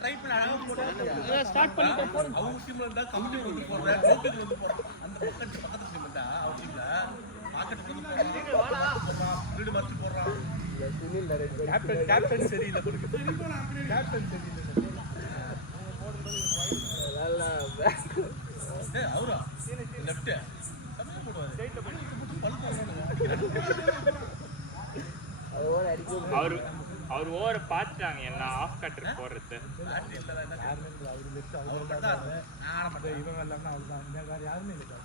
Try பண்ணி அழகா போட்டு ஸ்டார்ட் பண்ணிட்டு போறோம். அவங்க டீம்ல இருந்தா கமிட்டி வந்து போறேன், கோபிக்கு வந்து போறோம். அந்த பக்கத்து டீம் இருந்தா அவங்க டீம்ல பாக்கெட் வந்து போறான், வீடு மறைச்சு போறான். சுனில் நரேன் கேப்டன் சரியில்லை போடுங்க. கேப்டன் சரியில்லை. ஏய் அவரா லெஃப்ட் கம்மி போடுவாரு. ரைட்ல போட்டு பல்ல அவர் ஓவர பார்த்துட்டாங்க என்ன ஆஃப் கட்டர் போடுறது. இவங்க எல்லாமே அவ்வளோதான், வேற யாருமே இல்லை.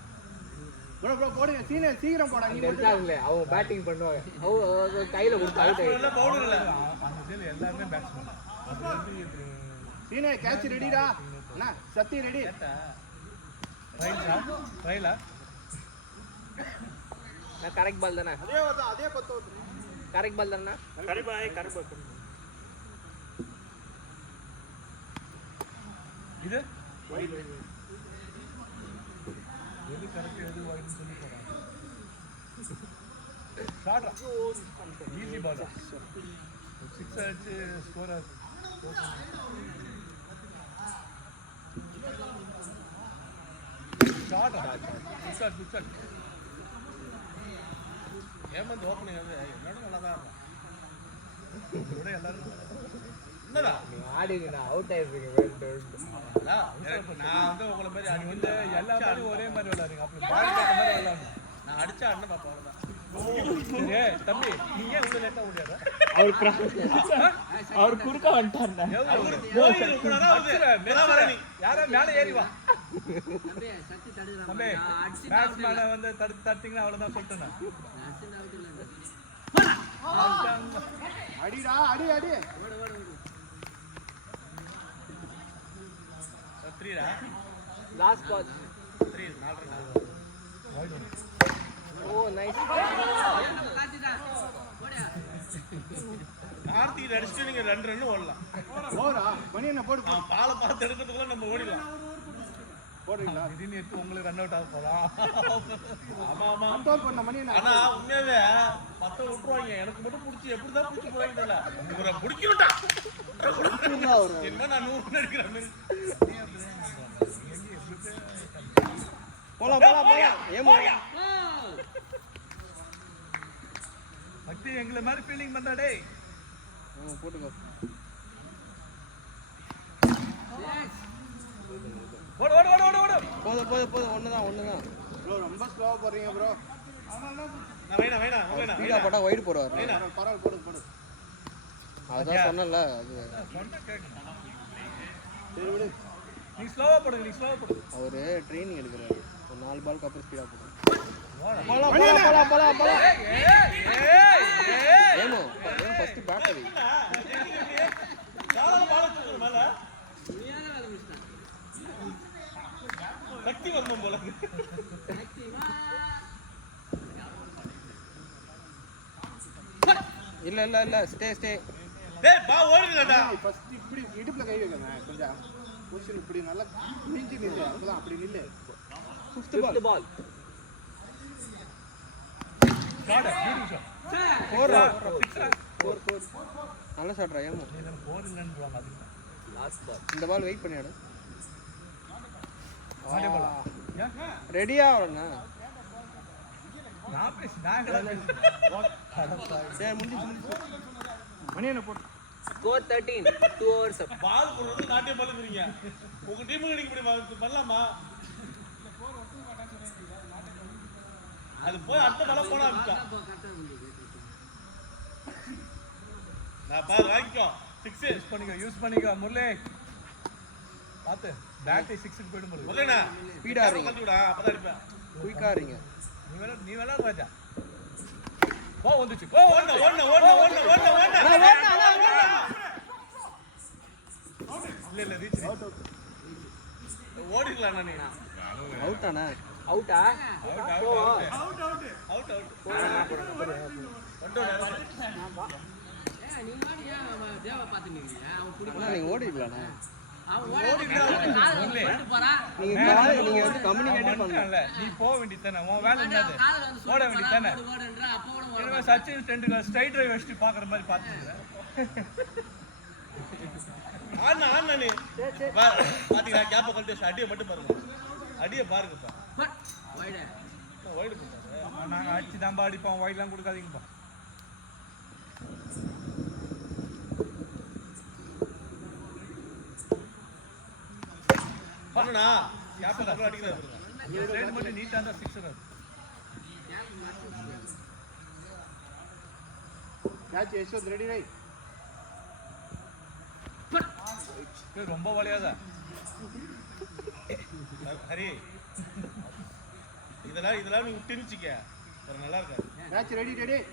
ப்ரோ ப்ரோ போடுங்க சீனியர் சீக்கிரம் போடா. நீ இருக்காங்களே அவங்க பேட்டிங் பண்ணுவாங்க, அவங்க கையில கொடுத்து அவுட் ஆயிடும். பவுலர் இல்ல அந்த சைடுல எல்லாமே பேட்ஸ்மேன். சீனியர் கேட்ச் ரெடிடா அண்ணா, சத்தி ரெடி. ரைலா நான் கரெக்ட் பால் தானே, அதே பத்து கரெக்ட் பால் தானே. கரிபாய் கரிபா இது எது கரெக்ட் எது வைட்னு சொல்லி போறாங்க. ஷாட்ரா ஈஸி பால் 6 அடிச்சு ஸ்கோர் ஆச்சு. ஷாட்ரா குட் ஏமந்த் ஓப்பனிங் வந்து என்னோட நல்லா தான் இருக்கும். இதோட எல்லாரும் என்னடா ஆடிங்க நான் அவுட் ஆயிருக்கீங்க. நான் வந்து உங்களை மாதிரி அடிச்சு எல்லாரும் ஒரே மாதிரி விளையாடுங்க. அப்படி பால் பார்த்த மாதிரி விளையாடணும். நான் அடிச்சா அண்ணன் பார்ப்பேன் அவ்வளோதான். ஏ தம்பி நீ ஏன் உள்ள லேட்டாக முடியாத? அவர் குறுக்க வந்துட்டாருண்ணா. யாரா மேலே ஏறி வா தம்பி. பேட்ஸ்மேனை வந்து தடுத்தீங்கன்னா அவ்வளோதான் சொல்லிட்டேன். அடிடா அடி அடி. Last ball 3 4 oh nice. Karthik அடிச்சுட்டு நீங்க 2 ரன் ஓடலாம். ஓடா மணி என்ன போடு. பாலை பார்த்து எடுக்கிறதுக்குள்ள நம்ம ஓடிடலாம். போடுறீங்களா? திடீர்னு எடுத்து உங்களுக்கு ரன் அவுட் ஆக போகலாம். ஆமா ஆமா கண்ட்ரோல் பண்ண மணி என்ன. ஆனா உண்மையாவே மத்த விட்டுருவாங்க. எனக்கு மட்டும் பிடிச்சி எப்படிதான் பிடிச்சி போறாங்க தெரியல. இவரை பிடிக்கணும்டா என்ன நான் 100 ரன் எடுக்கிற மாதிரி. போலாம் போலாம் போலாம். ஏமா பக்தி எங்களை மாதிரி ஃபீலிங் பண்ணா டேய். போட்டுக்கோ. ஓடு ஓடு ஓடு ஓடு ஓடு. போதும் ஒண்ணுதான். ப்ரோ ரொம்ப ஸ்லோவா போறீங்க ப்ரோ. நான் வேணா ஸ்பீடா போட்டா வைட் போடுவார். பரவாயில்ல போடு. அதான் சொன்னல அது சொன்னா கேட்கணும். சரி விடு. நீ ஸ்லோவா போடு. அவரு ட்ரெயினிங் எடுக்கறாரு. ஒரு 4 பாலுக்கு அப்புறம் ஸ்பீடா போடு. போலாம். ஏனோ ஃபர்ஸ்ட் பேட்டரி யாரோ பால் வச்சிருக்க மேல சக்தி வரணும் போல. இல்ல ஸ்டே டேய் பா ஓடுங்கடா. ஃபர்ஸ்ட் இப்படி இடுப்புல கை வைங்க. கொஞ்சம் பொசிஷன் இப்படி நல்லா நீஞ்சி நில்லு. அப்பதான் அப்படி நில்லு. 5th பால் ஷாட் பியூட்டிஃபுல் ஷாட். 4 நல்ல ஷாட்ரா. ஏமோ நீங்க 4 இல்லன்றாங்க. அது லாஸ்ட் பால். இந்த பால் வெயிட் பண்ணியாடு. ஆடே பால் ரெடியா வரனா. நான் பேசுறேன். சரி முடிஞ்சு. மணி என்ன போடு. Score 13 2 overs up. பால் போடுறது நாட்டிய பால்ங்கறீங்க. உங்க டீமுக்கு நீங்க இப்படி பண்ணலாமா? அது போய் அடுத்த பால போடாமட்டா. நான் பால் வாங்கிக்கோ. 6 யூஸ் பண்ணிக்கோ முரளி. பாத்து பேட் 6 க்கு போய்டும் போல. முரளினா ஸ்பீடா ஆறீங்க. அப்பதான் அடிப்பேன். குயிக்கா ஆறீங்க. நீ வேணா ராஜா. போ வந்துச்சு. போ ஓடுன. இல்ல ரீச் ஓடிடலாம் நீ. அவுட்டானா? அவுட்டா? அவுட். நீங்க ஓடிடலாண்ணா. நீங்க வந்து கம்யூனிகேட் பண்ணல. நீ போக வேண்டியதானே. உன் வேலை என்னது? ஓட வேண்டியதானே. சச்சின் டெண்டுல்கர் ஸ்ட்ரைட் டிரைவ் வச்சுட்டு பாக்குற மாதிரி பாத்துங்க. ஆனா நீ பாத்தீங்களா கேப்ப கழட்டி அடியை மட்டும் பாருங்க அடியை பாருங்கப்பா வைடு நாங்கள் அடிச்சு தான்பா அடிப்போம் ஒயிட்லாம் கொடுக்காதீங்கப்பா பண்ணா கேப்ப கழட்டி அடிக்கிறாரு ரைட் மட்டும் நீட்டா இருந்தா 6 run catch Yashwant ready right ரொம்ப வலியாதா ஹரி இதெல்லாம் நீ விட்டு வச்சுக்க நல்லா இருக்காது கேட்ச் ரெடி கேட்ச்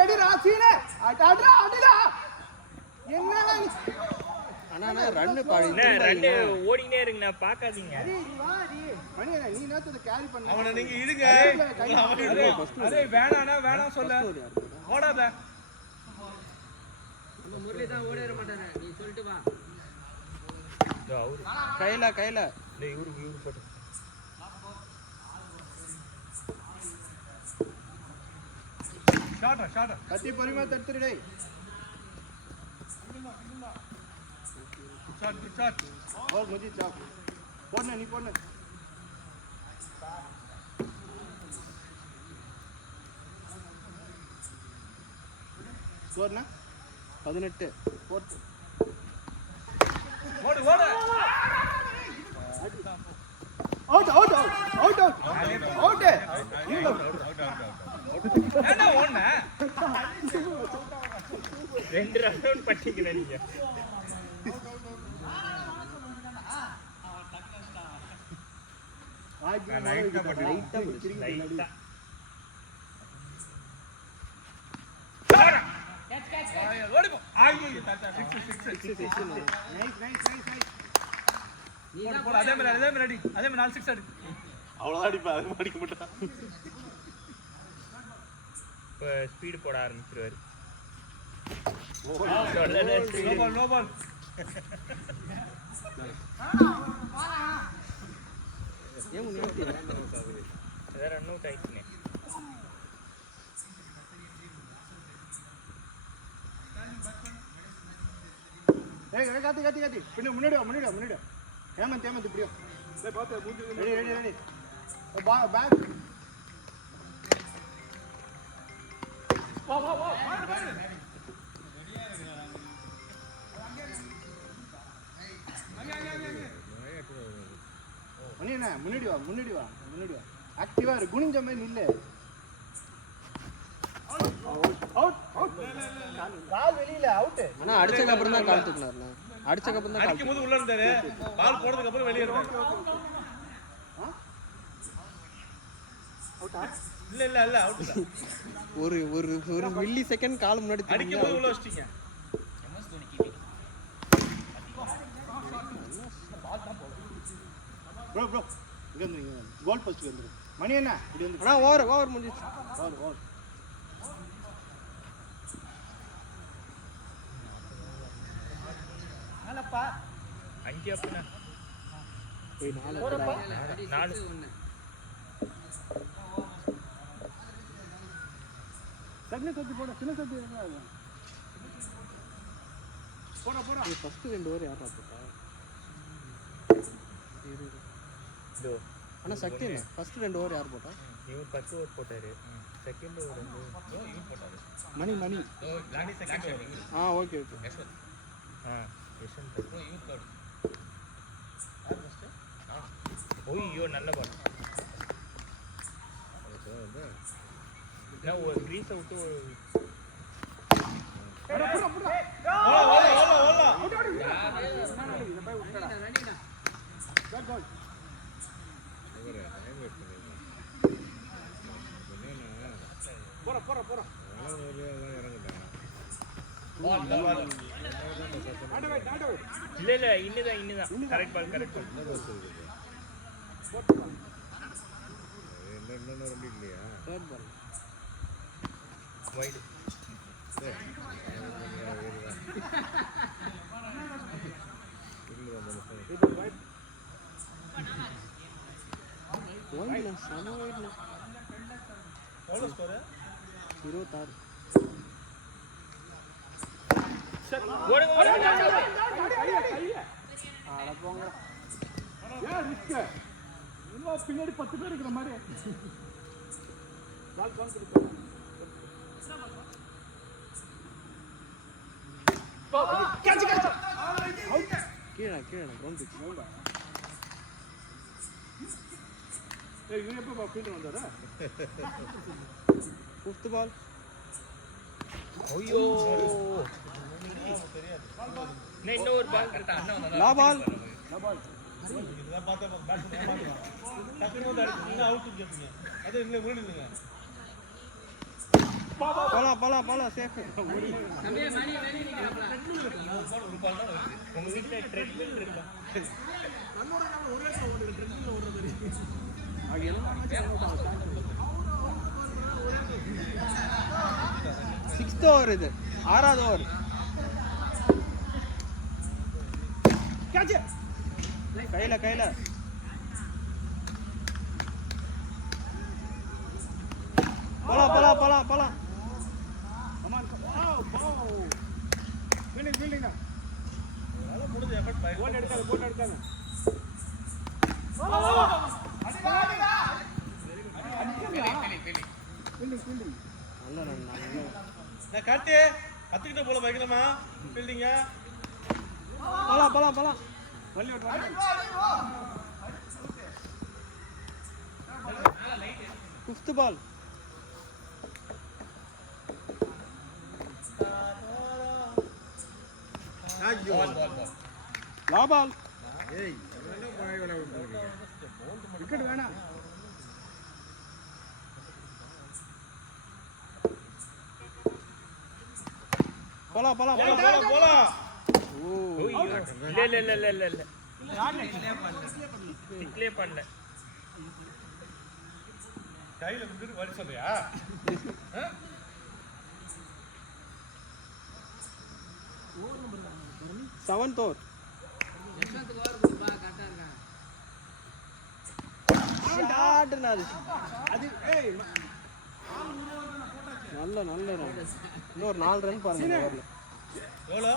ரெடி ராசீனே அடடா அடடா என்னடா அண்ணா ரன் பாடி ரெண்டு ஓடினே இருங்கண்ணா பார்க்காதீங்க மணி நீ நேத்து கேரி பண்ண அவனை நீங்க இடுங்க அரே வேணாண்ணா வேணாம் சொல்ல ஓடாத முரளி தான் ஓடிட மாட்டானே நீ சொல்லிட்டு வா அவரு கையில இவரு போட்டு ஷார்ட்டா கத்தி பொறுமையா தடுத்துரு டேய் ஷார்ட் और मुझे चाप போடுன நீ போடுன ஸ்கோர்னா 18 4 ஓடு அவுட் என்ன ஓடுன 2 ரன் பட்டிக்கல நீங்க லைட்டா ஓடிப்போ ஆயி தாத்தா 6 நைஸ் போடு அதே மாதிரி அடி அதே மாதிரி 4 6 அடி அவ்வளவுதான் அடிப்பா அது அடிக்க மாட்டான் இப்போ ஸ்பீடு போட ஆரம்பிச்சிருவாரு நோ பால் ரன் அவுட் ஆயிடுச்சுனே ஏய் காத்தி பின்ன முன்னாடி வா ஹேமந்த் இப்படியோ டேய் பாத்து மூஞ்சி ரெடி பேக் வா மணி என்ன முன்னாடி வா ஆக்டிவா இரு குனிஞ்ச மாதிரி நில்லு அவுட் கால் வெளியில அவுட் அண்ணா அடிச்சதுக்கு அப்புறம் தான் கால் தூக்குனாருண்ணா அடிச்சதுக்கு அப்புறம் தான் அடிக்கும் போது உள்ள இருந்தாரு பால் போடுறதுக்கு அப்புறம் வெளியே இருந்தாரு இல்ல அவுட் ஒரு மில்லி செகண்ட் கால் முன்னாடி அடிக்கும் போது உள்ள வச்சிட்டீங்க ப்ரோ இங்க வந்து கோல் போஸ்ட் வந்துரு மணி என்ன இப்படி வந்து அண்ணா ஓவர் முடிஞ்சிச்சு ஓவர் நாலப்பா 5 அப்பனா போய் 4 சக்னி சத்தி போட சின்ன சத்தி போடா ஃபர்ஸ்ட் 2 ஓவர் யாரா போட்டா இதோ அண்ணா சக்தி என்ன ஃபர்ஸ்ட் 2 ஓவர் யார் போட்டா இவர் 10 ஓவர் போட்டாரு செகண்ட் ஓவர் இவன் போட்டாரு மணி லாண்டி second over okay Yashwant Yashwant யூத் கார்டு ஓய்யோ நல்ல பால் நான் ஒரு கிரீஸ் விட்டு போற இல்ல இன்னுதான் correct ball third ball wide வைட்ல சம வைட்ல எவ்வளவு ஸ்கோர் 26 ஓடுங்க ஓடுங்க அட போங்க ஏன் ரிஸ்க் இன்னும் பின்னாடி 10 பேர் இருக்கிற மாதிரி பால் பால் கொடுங்க கேட்ச் அவுட் கீழ கிரவுண்ட் பிச் நோடா ஏய் இவன் எப்ப ஃபீல்ட் வந்தாரா 5th பால் ஐயோ இன்னொரு பால் கரெக்டா லா பால் இதுதான் பார்த்தா பேட்ஸ்மேன் ஏமாத்துறான் டக்குனு வந்து அடிச்சு அவுட் கேப்பீங்க அது இல்ல விடுங்க பாலா சேஃப் ஒரு பால் தான் வருது உங்க வீட்ல ட்ரெட்மில் இருக்கா நம்மோட ஒரு வருஷம் ஒரு ட்ரெட்மில் ஓடுறது அது எல்லாம் 6th ஓவர் இது 6வது ஓவர் கேட்ச் கையில போலாம் கமான் ஃபீல்டிங் அத முடிஞ்ச எஃபர்ட் பை போன் எடுக்காத நல்ல நான் காட்டி கத்துக்கிட்ட போல வைக்கலாமா ஃபீல்டிங்க போலாம் வள்ளி விட்டு 5th பால் லா பால் ஏய் விக்கெட் வேணாம் போலாம் ஓ இல்ல டிக்ளே பண்ணல கையில வந்து வலி சொல்றியா 7th ஓவர் அது ஏய் நல்ல ரன் இன்னொரு 4 ரன் பாருங்க ஓவர்ல எவ்வளோ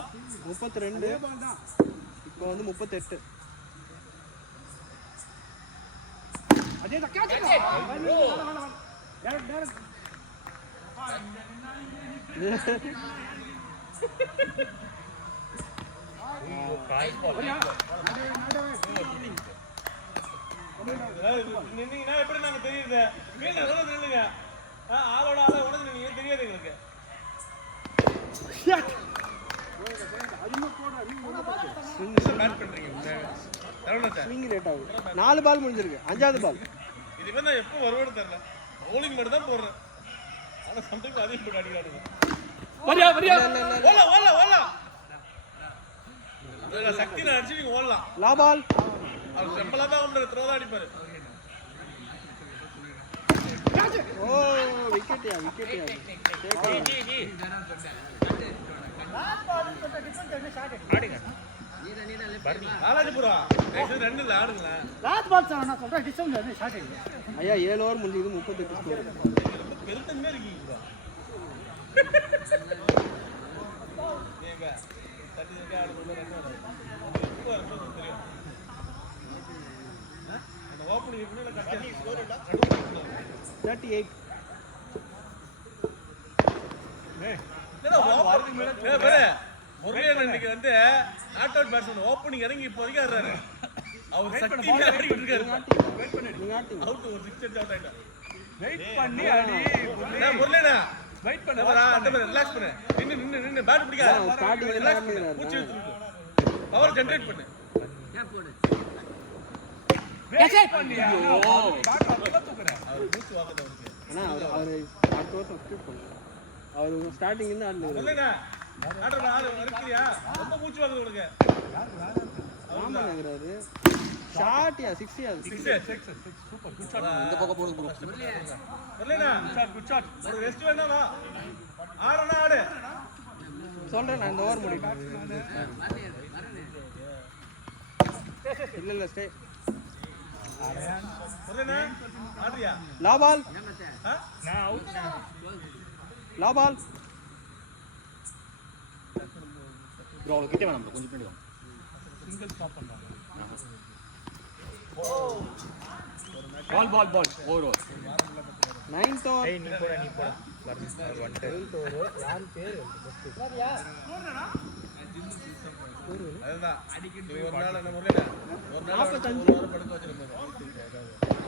32 இப்போ வந்து 38 அதே தான் கேட்ச் டைரக்ட் நின்னீங்கன்னா எப்படி நாங்க தெரியுது வீட்டுல எவ்வளவு நில்லுங்க ஆளோட ஆள உடனே நீங்க தெரியாது எங்களுக்கு பேட் பண்றீங்க ஸ்விங் லேட் ஆகுது 4 பால் முடிஞ்சிருக்கு 5வது பால் இதுவே நான் எப்போ வருவேன்னு தெரியல பவுலிங் மட்டும் தான் போடுறேன் ஆனா சம்டைம்ஸ் அதையும் போட்டு அடிக்காடுங்க ஓடலாம் சக்தி நான் அடிச்சு நீங்க ஓடலாம் லா பால் அவர் செம்பலா தான் ஒன்று த்ரோ தான் அடிப்பாரு ஓ விக்கெட்டியா பாலாஜிபுரா ரெண்டு இல்லை ஆடுங்களேன் லாஸ்ட் பால் சார் நான் சொல்றேன் டிஸ்டன்ஸ் ஷாட் ஐயா 7 ஓவர் முடிஞ்சது 38 ஸ்கோர் வெறுத்தன்மே இருக்கீங்க ப்ரோ ஏங்க தட்டி தட்டி ஆடுறது தெரியும் அந்த ஓப்பனிங் முன்னால கட்டி ஸ்கோர் இல்ல 38 முருகன் இன்னைக்கு வந்து நாட் அவுட் பேட்ஸ்மேன் ஓப்பனிங் இறங்கி இப்போதைக்கு ஆடுறாரு அவர் சக்தி ஆடிட்டு இருக்காரு அவுட் ஒரு 6 அவுட் ஆயிட்டான் வெயிட் பண்ணி அடி முருகனா வெயிட் பண்ணு வரா அந்த மாதிரி ரிலாக்ஸ் பண்ணு நின்னு பேட் பிடிக்காத ஸ்டார்டிங் ரிலாக்ஸ் பண்ணு மூச்சு இழுத்து பவர் ஜெனரேட் பண்ணு பண்ணியா பேட் தூக்குறேன் அவர் மூச்சு வாங்குது அவருக்கு அண்ணா அவர் அடுத்த வருஷம் சப்ஸ்டிட் பண்ணுவார் அவர் ஸ்டார்டிங் இருந்து ஆடுனாரு முருகனா ஆடுறா ஆடு வர்க்கிறியா ரொம்ப மூச்சு வாங்குது உனக்கு ஆமாங்கறாரு ஷாட்யா 6 சூப்பர் குட் ஷாட் இந்த பக்கம் போடு முருகனா குட் ஷாட் ஒரு ரெஸ்ட் வேணா வா ஆடுறா ஆடு சொல்றேன் நான் இந்த ஓவர் முடிட்டேன் இல்ல ஸ்டே முருகனா ஆடுறியா லா பால் நான் அவுட் லா பால் ப்ரோ அவ்வளோ கிட்ட வேணாம் ப்ரோ கொஞ்சம் பின்னாடி வாங்க சிங்கிள் ஸ்டாப் பண்றாங்க பால் பால் பால் ஓவர் 9th over ஏய் நீ போடா வந்துட்டு 9th over யார் பேர் அதுதான் ஒரு நாள் என்ன முறையில ஒரு நாள் ஒரு வாரம் படுக்க வச்சிருக்கோம்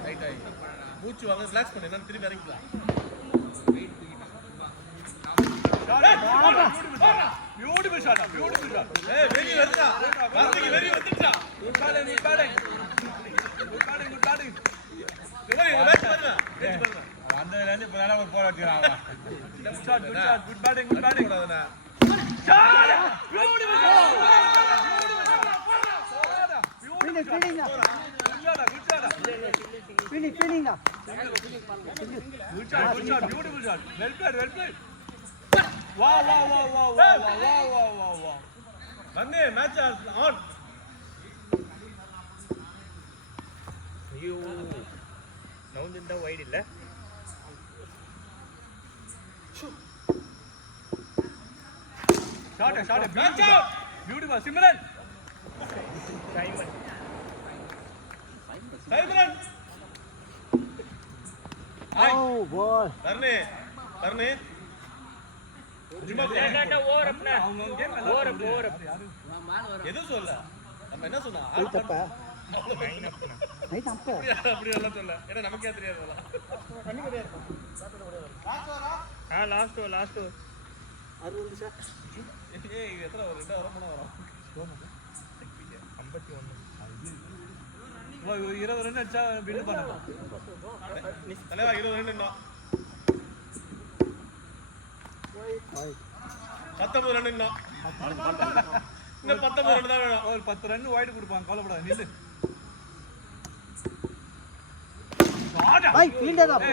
ரைட் ஆகி மூச்சு வாங்க ரிலாக்ஸ் பண்ணி நான் திரும்பி இறங்கிக்கலாம் பியூட்டிஃபுல் ஷாட் ஏய் வெரி வந்துடா கார்த்திக் வெரி வந்துடா குட் பேட்டிங் வெரி மேட்ச் பண்ணுங்க வந்ததுல இருந்து இப்ப ஒரு போல அடிச்சான் குட் பேட்டிங் கூடாதுனா வந்தே மேட்ச் ஆன் ஐயோ நவுந்திருந்தா வைட் இல்ல Shot, beautiful. Simran. Simran. Oh ball Karne. Over அப்னா ஓவர் அப் எது சொல்ல நம்ம என்ன சொன்னா தப்பா ரைட் அப்ப அப்படி எல்லாம் சொல்ல ஏன்னா நமக்கே தெரியாதுல லாஸ்ட் 60 சார் ஏய் எத்தனை ஒரு 2 வர போனா வரும் 51 20 ரன் அடிச்சா பில்ட் பண்ணலாம் தலைவா 20 ரன் இன்னும் 19 ரன் இன்னும் 19 ரன் தான் வேணும் ஒரு 10 ரன் வைட் கொடுப்பாங்க கவலைப்படாத நில்லு பாய் ஃபீல்டர் தான்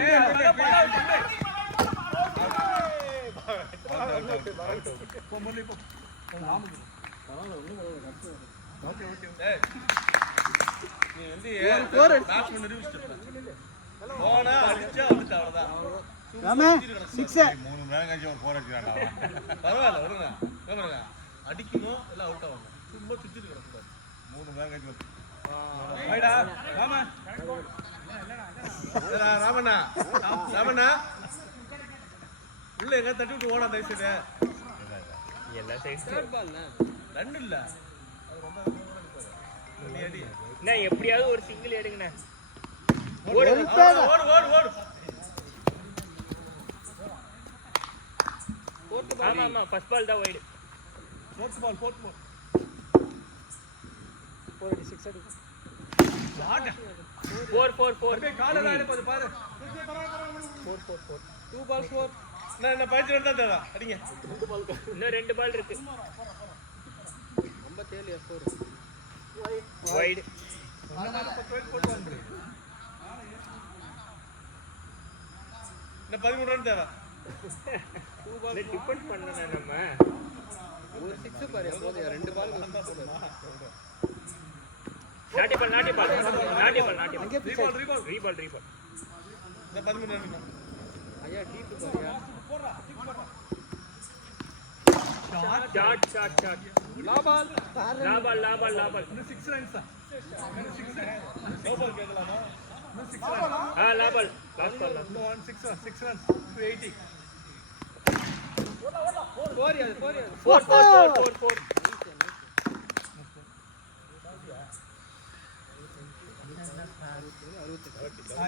நீ வந்து பேட்ஸ்மேன் நிரூபிச்சிட்ட போனா அடிச்சா வந்துட்ட அவ்வளவுதான் ராமே 6 3 மணி நேரம் கழிச்சு ஒரு 4 அடிச்சான்டா பரவாயில்ல விடுங்க பாருங்க அடிக்கணும் எல்லாம் அவுட் ஆவாங்க சும்மா சுத்திட்டு கிடக்கூடாது 3 மணி நேரம் கழிச்சு வைடா ராமா ராமண்ணா உள்ள எங்க தட்டி விட்டு ஓடா தயவு செய்து எல்லா சைடு ரன் இல்ல அது ரொம்ப நீ அடி என்ன எப்படியாவது ஒரு சிங்கிள் எடுங்கண்ணே ஓடு ஆமா ஃபர்ஸ்ட் பால் தான் வைடு ஃபோர்த் பால் 486 அடி 4 கால தான் எடுப்பது பாரு 2 balls 4 என்ன பயிற்சி தான் தேவை அடிங்க இன்னும் 2 பால் இருக்கு 57 4 வைடு போட்டு வந்து இன்னும் 13 ரன் தேவை டிபெண்ட் பண்ணணும் நம்ம ஒரு 6 பாரு போதே 2 பால் நாட்டி பால் அங்கே ரீபால் இந்த 13 ரன் ஐயா டீப் பாருயா ஷாட் லாபால் இன்னும் 6 ரன்ஸ் தான் ஓவர் கேட்கலாமா லாபால் லாஸ்ட் பால் இன்னும் 6 ரன்ஸ் 280 4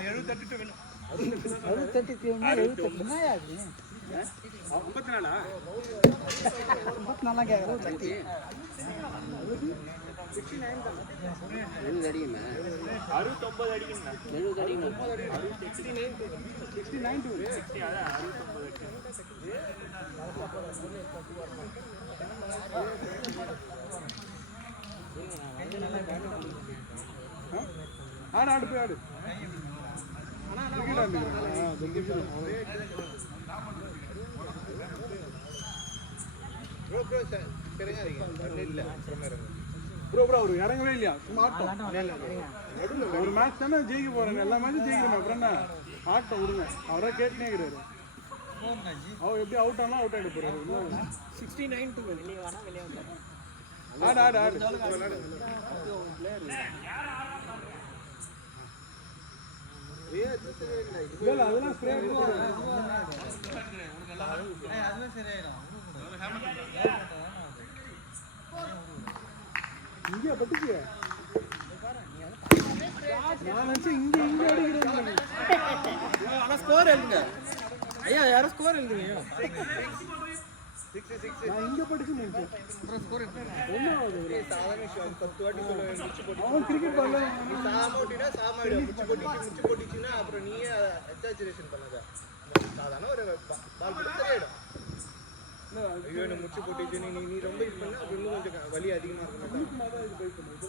72 வேணும் 63 என்னயா அது 54 54 கேக்குறோம் சக்தி 70 அடிக்குமே 69 அடிக்கணும் 70 அடிக்குமே 69 to 60 அதான் 69 ஆடு போய் ஆடு ப்ரோ அவர் இறங்கவே இல்லையா சும்மா ஆட்டம் ஒரு மேட்ச் தானே ஜெயிக்க போறாங்க எல்லா மேட்சும் ஜெயிக்கிறோம் அப்புறம் என்ன ஆட்டம் விடுங்க அவரா கேட்டுனே இருக்கிறாரு அவர் எப்படி அவுட் ஆனா அவுட் ஆகிட போறாரு 69 to வெளியே வானா வெளியே வந்தாரு ஆடு ஆடு ஆடு இல்ல அதெல்லாம் ஸ்ப்ரே இங்க பட்டுச்சு நான் நினைச்சேன் இங்க இங்க அடிக்கிறேன் ஆனா ஸ்கோர் எழுதுங்க ஐயா யாரும் ஸ்கோர் எழுதுங்க நான் இங்க படிச்சு நினைச்சேன் அவன் கிரிக்கெட் பண்ணல அப்புறம் நீயே எக்ஸாஜரேஷன் பண்ணாத சாதாரண ஒரு பால் போட்டு சரியாயிடும். ஐயோ எனக்கு முச்சு போட்டுச்சு நீ ரொம்ப இது பண்ண அது இன்னும் கொஞ்சம் வலி அதிகமா இருக்கும்.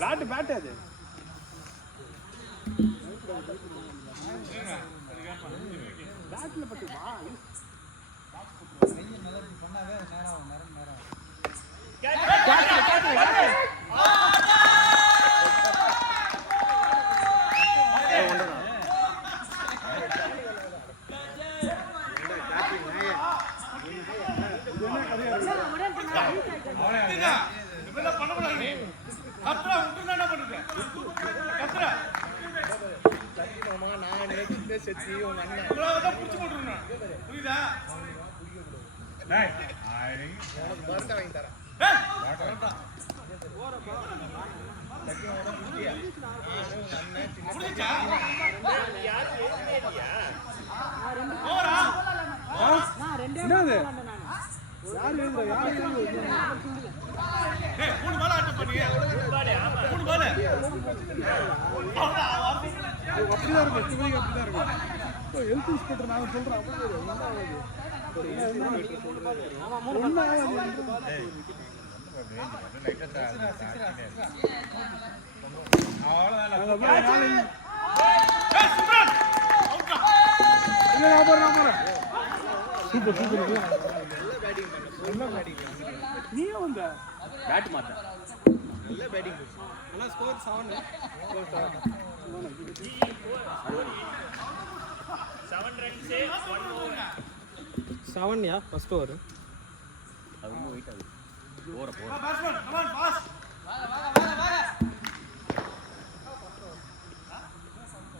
பேட் பேட் அது பேட்ல பட்டு வா என்னது யார் எழுதுறா யார் அப்படிதான் இருக்கும் சிவலிங்க அப்படிதான் இருக்கும் ஹெல்த் இன்ஸ்பெக்டர் நான் சொல்றேன் சூப்பர் சூப்பர் நீ வந்த பேட் மாட்ட நல்ல பேட்டிங் ஆனா ஸ்கோர் 7 runs 1 over 7யா ஃபர்ஸ்ட் ஓவர் அது ரொம்ப வெயிட் ஆகுது போற போற batsman come on boss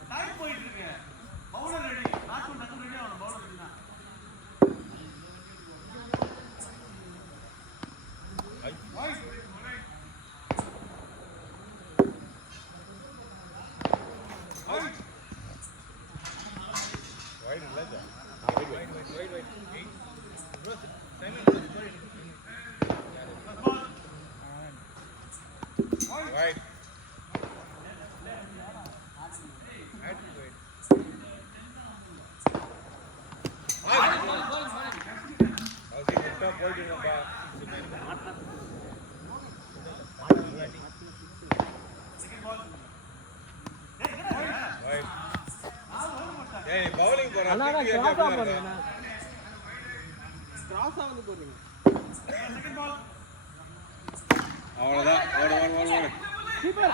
time போயிட்டு இருக்கு பவுலர் ரெடி பேட்ஸ்மேன் டக்கு ரெடி ஆகணும் பவுலர் ரெடினா பவுலிங் போற கிராஸ் ஆவது போறீங்க அவ்வளவுதான் ஓட ஓட ஓட ஓட சூப்பர்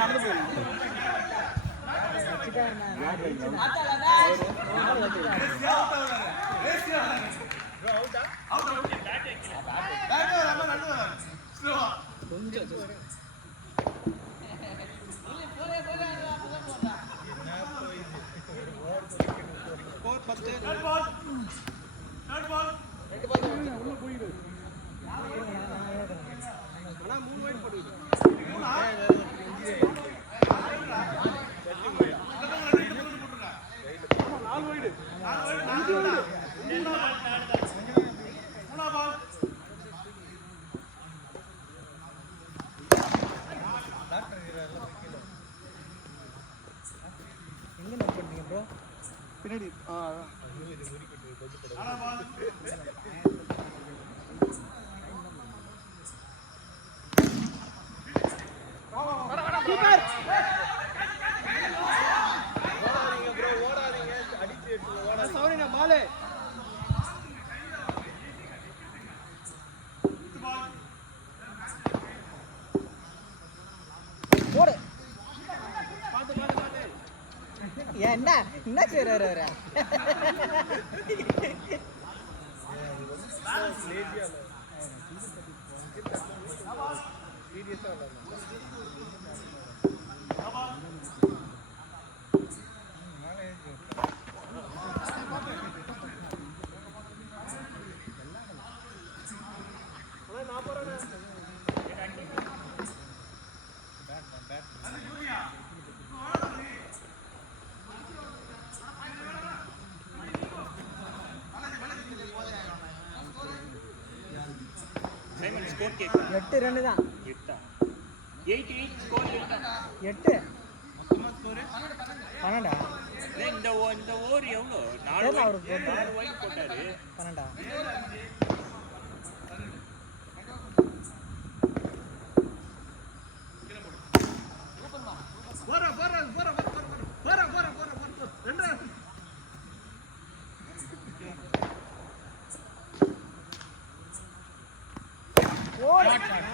நடந்து பின்னாடி என்ன செய்றாரு அவரு? லேசியா சீரியஸா சைமன் ஸ்கோர் கேட்க 8-2 தான். 8 ஸ்கோர் 8 மொத்தமா ஸ்கோர் 12. இந்த ஓவர் எவ்வளோ? 4 தெரியல அவருக்கு. 4 வைட் போட்டாரு. 12.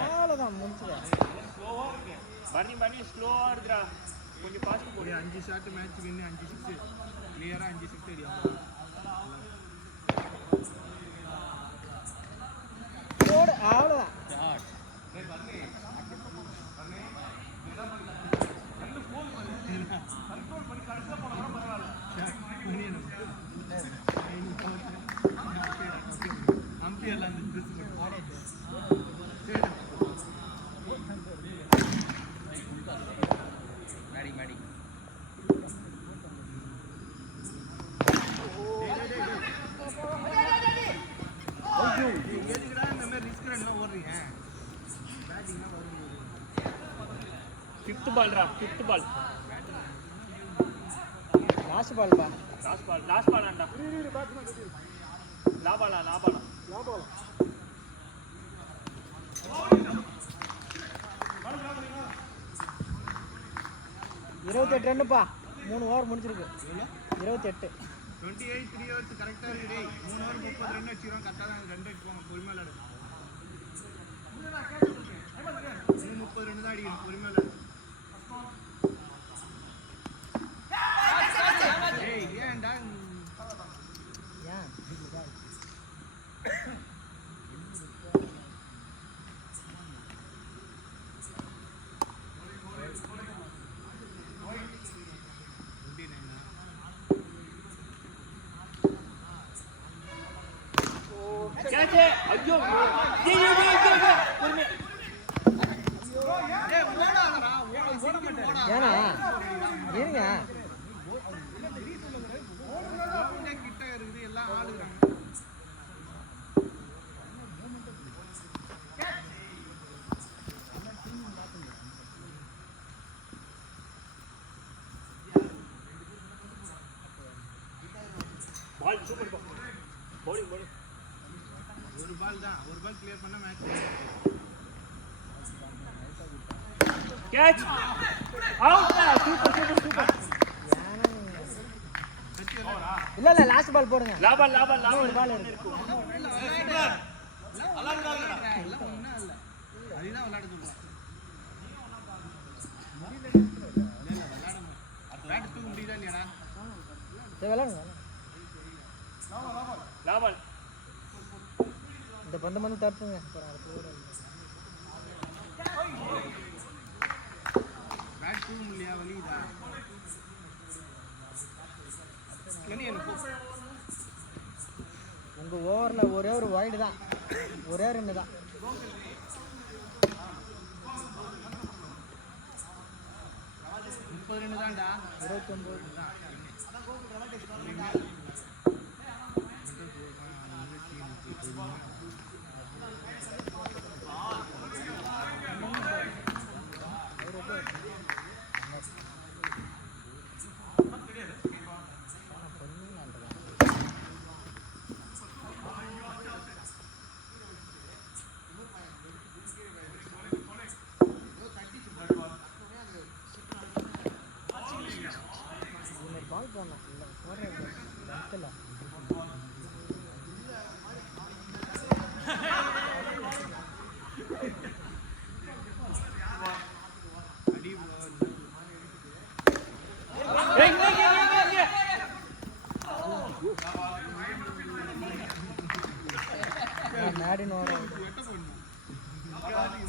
அவ்வளோதான் முடிச்சுது. பண்ணி ஸ்லோவா இருக்குடா. கொஞ்சம் ஃபாஸ்ட் போடு. 5 ஷாட் மேட்ச் வின் 5 6 கிளியரா 5 6 தெரியும். போடு அவ்வளோதான். அம்பியர்லாம் எதுக்குடா இந்த மாதிரி ரிஸ்க் ரன்லாம் ஓடுறீங்க? பேட்டிங்லாம் வரும்போது 5th பால்ரா. 5th பால். லாஸ்ட் பால் பா. லாஸ்ட் பால் ஆண்டா. லாபாலா. 28 ரன்னுப்பா. 3 ஓவர் முடிச்சிருக்கு. 28. 28 3 ஓவர்ஸ் கரெக்டா இருக்கு டேய். 3 ஓவர் 30 ரன் வச்சிரோம். கரெக்டா தான் 2 அடிப்பாங்க. பொறுமையா விளையாடு. 30 ரன் தான் அடிக்கணும். பொறுமையா விளையாடு. ஏய் ஏன்டா ஏன்? கேட்ச். ஐயோ. பொறுமை. ஏய் ஓடாதடா. ஓட மாட்டேன். ஏனா இருங்க. கிட்ட இருக்குது எல்லாம் ஆளுறாங்க. பால் சூப்பர் பால். பவுலிங். ஒரு பால் தான். ஒரு பால் கிளியர் பண்ணா மேட்ச். கேட்ச். அவுட். சூப்பர். இல்ல லாஸ்ட் பால் போடுங்க. லாபால். ஒரு பால் இருக்கு. அதுதான் விளையாட சொல்லுவாங்க. பேட் தூக்க முடியுதா இல்லையாடா? சரி விளையாடுங்க. லாபால். இந்த பந்து தப்புங்க. பேட் தூக்க முடியலையா? வலியுதா? உங்க ஓவர்ல ஒரே ஒரு வைடு தான். ஒரே 2 தான். 30 ரன் தான்டா. 29 தான்.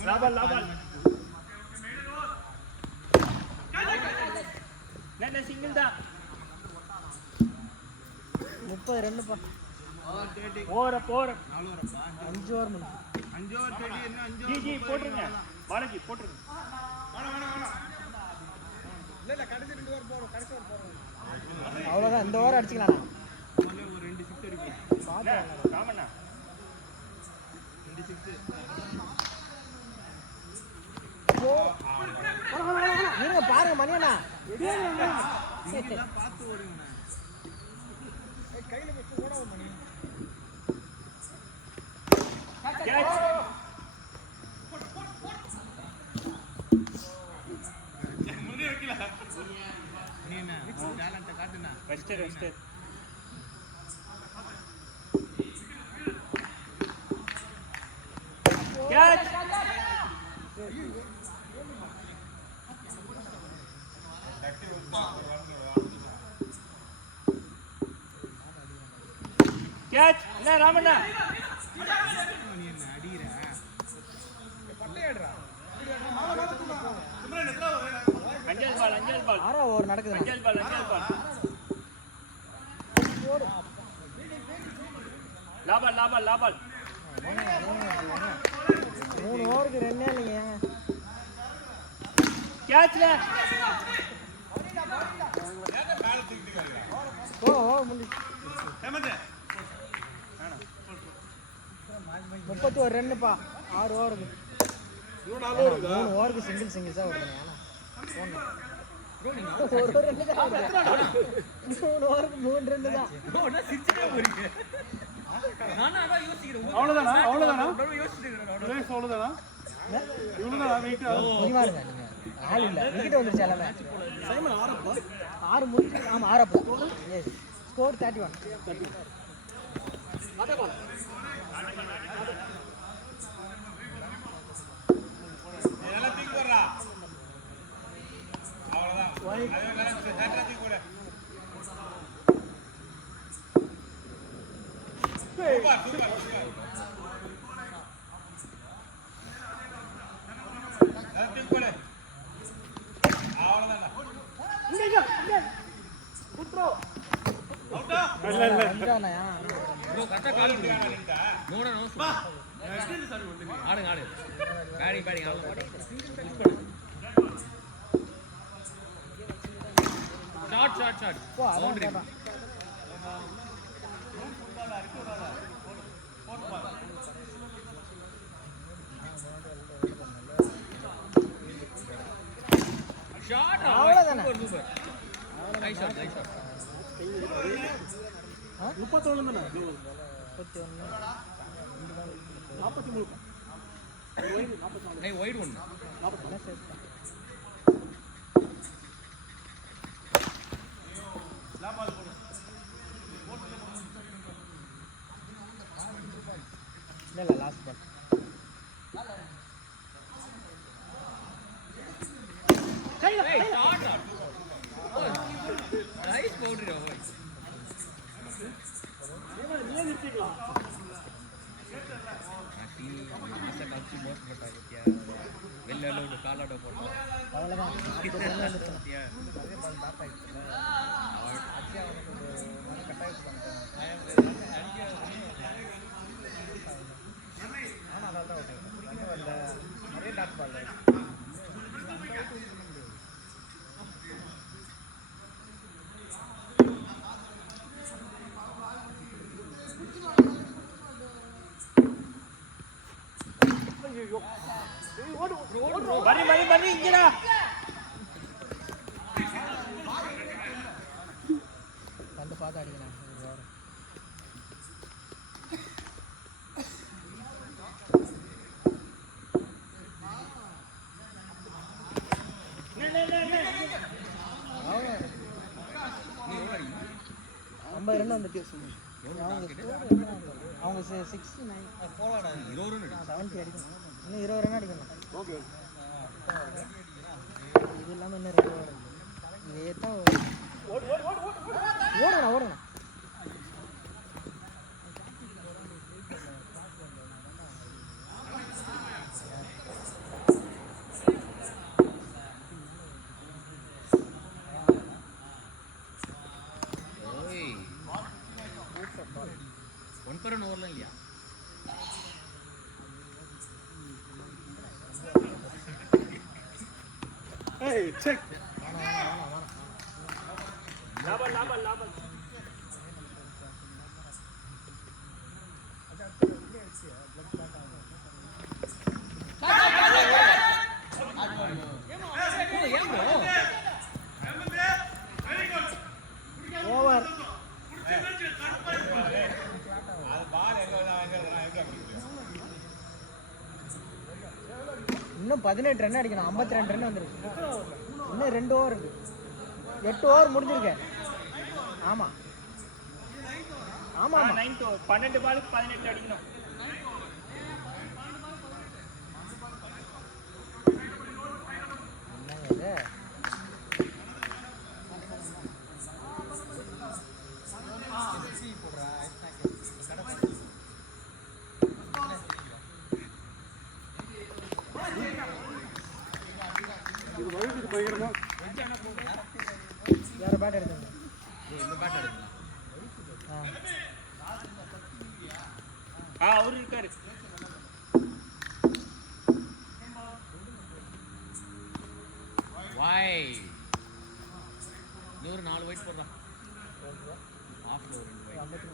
லாபால் லாபால் நல்ல சிங்கிள் தான் 30 ரன்னுப்பா போற 5 ஓவர் முடிஞ்சு 5 ஓவர் தேடி என்ன 5 ஜி ஜி போட்டுருங்க பாலாஜி போட்டுருங்க அவ்வளோதான் இந்த ஓவர் அடிச்சுக்கலாம் ஒரு 2 6 அடிக்கும் ராமண்ணா 2 6 இருங்க பாருங்க மணியண்ணா பார்த்து ஓடுங்க கேட்ச் நீ என்ன டேலண்ட்டை காட்டுனா ரெஸ்ட் கேட்ச் கேட்ச் என்ன ராமண்ணா நீ என்ன அடிக்கிற அஞ்சல் பால் 6 ஓவர் நடக்குது அஞ்சல் பால் லாபால் 3 ஓவருக்கு 2 இல்லைங்க கேட்ச்ல ஓவர் முடிஞ்சு 31 ரன்னுப்பா 6 ஓவருக்கு 3 ஓவருக்கு சிங்கிள்ஸாக வருதுங்க ஒரு ரன்னு தான் வருது 3 ஓவருக்கு 3 ரன்னு தான் அவ்வளோதானா சுரேஷ் அவ்வளோதானா இவ்வளோதானா வெயிட் பாருங்க நீங்க ஆள் இல்லை விக்கெட் வந்துருச்சு எல்லாமே 6 முடிச்சு ஆமாம் 6 அப்போ எஸ் ஸ்கோர் 31 இதெல்லாம் தூக்கி போடுறா அவ்வளோதான் தூக்கி போடு சூப்பர் தூக்கி போடு அவ்வளோதான் அஞ்சானாயா போ அதான் கேட்பான் அவ்வளோதானே 31 தானே 31 இல்லை லாஸ்ட் பால் அவ்வளோதான் 40 ரன் வந்துச்சு நிறைய டாட் பால் மணி இங்கடா வந்து பார்த்து அடிக்கணும் ஐம்பது ரன் வந்துட்டு அவங்க 69 70 அடிக்கணும் இன்னும் 20 ரன் அடிக்கணும் ஓகே இது இல்லாமல் இன்னும் 2 ஓவர் இதே தான் ஓடுங்கண்ணா ஏய் செக் லாபல் லாபல் லாபல் ஓவர். அது பால் எங்க இன்னும் 18 ரன் அடிக்கணும். 52 ரன் வந்துருக்கு. இன்னும் 2 ஓவர் இருக்கு. 8 ஓவர் முடிஞ்சிருக்கு. ஆமா ஆமா ஆமா 9 12 பாலுக்கு 18 அடிக்கணும். என்னங்க இது? இது வயசுக்கு பயங்கரமா வேற பேட் எடுத்துங்க. அவரு இருக்காரு. வாய் இன்னொரு 4 வைட் போடுறா. ஆஃப்ல ஒரு 2 வைட்.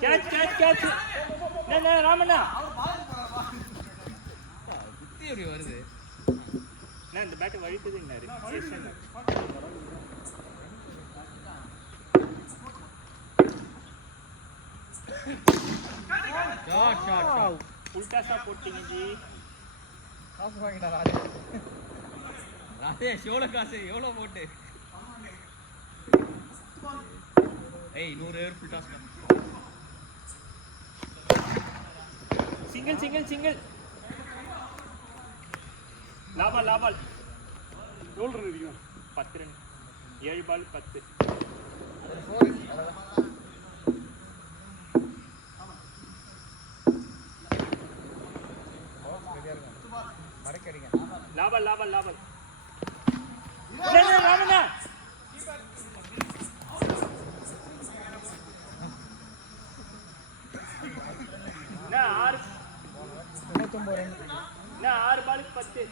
Catch catch catch. என்ன ராமண்ணா குத்தி எப்படி வருது? நான் இந்த பேட் வழிக்குதுன்னாரு. Shot shot shot. உல்டாஸா போட்டீங்க ஜி. காசு வாங்கிட்டா ராஜா. ராஜேஷ் எவ்வளோ காசு எவ்வளோ போட்டு? ஏய் 100 full toss. Single single single. லாபால் லாபால். எவ்வளோ ரன் அடிக்கும்? 10 ரன். 7 பால் 10. லாபால் லாபால் லாபால். ராமண்ணா என்ன 6 99 ரன். என்ன 6 பாலுக்கு 10.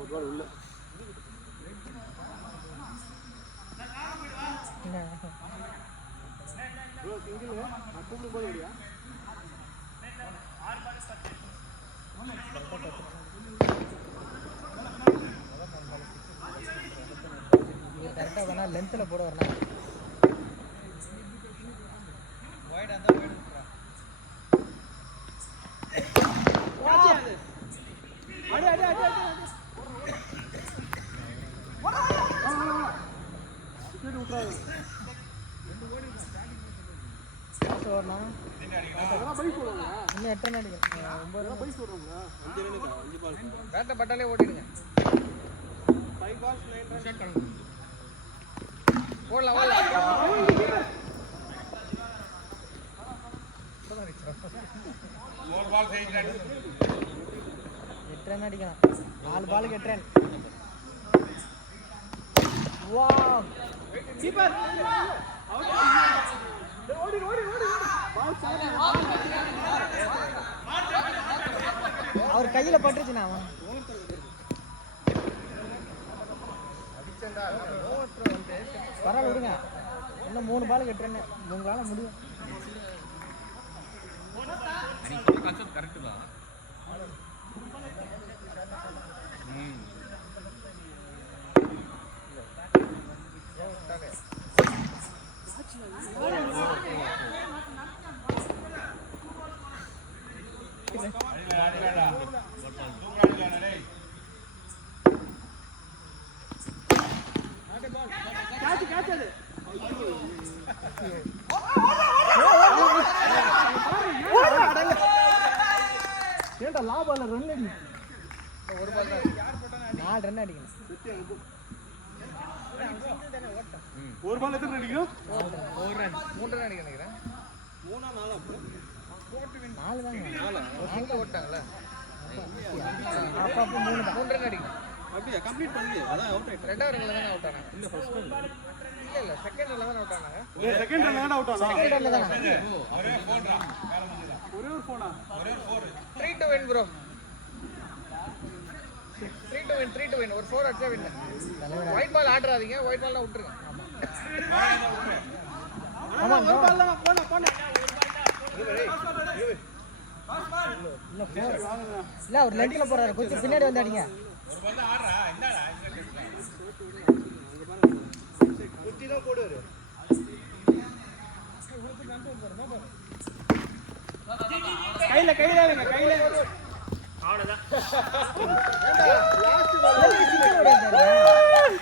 ஒரு பால் உள்ள ப்ரோ சிங்கிள் நான் கூப்பிடும் போது இல்லையா? கரெக்டாக வேணா லென்த்தில் போட வரணும். காசு வரணும். இன்னும் 8 ரன் அடிக்கணும். 9 ரன் பைக் சொல்கிறோம்ல 5 ரனுக்கா 5 பால் பேட்டை பட்டாலே ஓட்டிடுங்க. 5 balls 9 runs. ஷாட் கணக்கு. போடலாம் போடலாம். ஒரு பால் செய்யுங்க. 8 ரன் அடிக்கணும். 4 பாலுக்கு 8 ரன். வா கீப்பர் அவர் கையில பட்டுருச்சுண்ணா. அவன் பரவாயில்ல விடுங்க. இன்னும் 3 பாலுக்கு 8 ரன். உங்களால முடியும். நீ சொல்ற கான்செப்ட் கரெக்ட் தான். ஏன்டா லாபால ரன் அடி. ஒரு பால் தான். 4 ரன் அடிக்கணும். ஒரு பால் எத்தனை அடிக்கும்? 4 ரன். 3 ரன் அடிக்க நினைக்கிறேன். 3 4 4 தாங்க. 4 ஓட்டாங்கல்ல. அப்போ 3 தான். 3 ரன் அடிக்கணும். அப்படியே கம்ப்ளீட் பண்ணி அதான் அவுட் ஆயிட்டேன். ரெண்டாவது ரன்ல தானே அவுட் ஆனாங்க. இல்ல ஃபர்ஸ்ட் டைம் இல்ல செகண்ட் ரன்ல தானே அவுட் ஆனாங்க. செகண்ட் ரன் அவுட் ஆனா செகண்ட் ரன்ல தானே. ஒரே போன்றா வேலை முடிஞ்சதா ஒரே ஒரு போனா ஒரே 4 3 to win bro. 3 to win. ஒரு 4 அடிச்சா win. White ball ஆடுறாதீங்க. ஒயிட் பால்ல விட்டுருங்க. ஆமா போடா போடா இல்ல அவர் லென்த்ல போறாரு. கொஞ்சம் பின்னாடி வந்து அடிங்க. ஒரு பால் ஆடுறா என்னடா குத்தி தான் போடுவாரு. கையில இல்லைங்க கையில அவ்வளவுதான். லாஸ்ட் பால் சிக்கன் ஓடியாரு.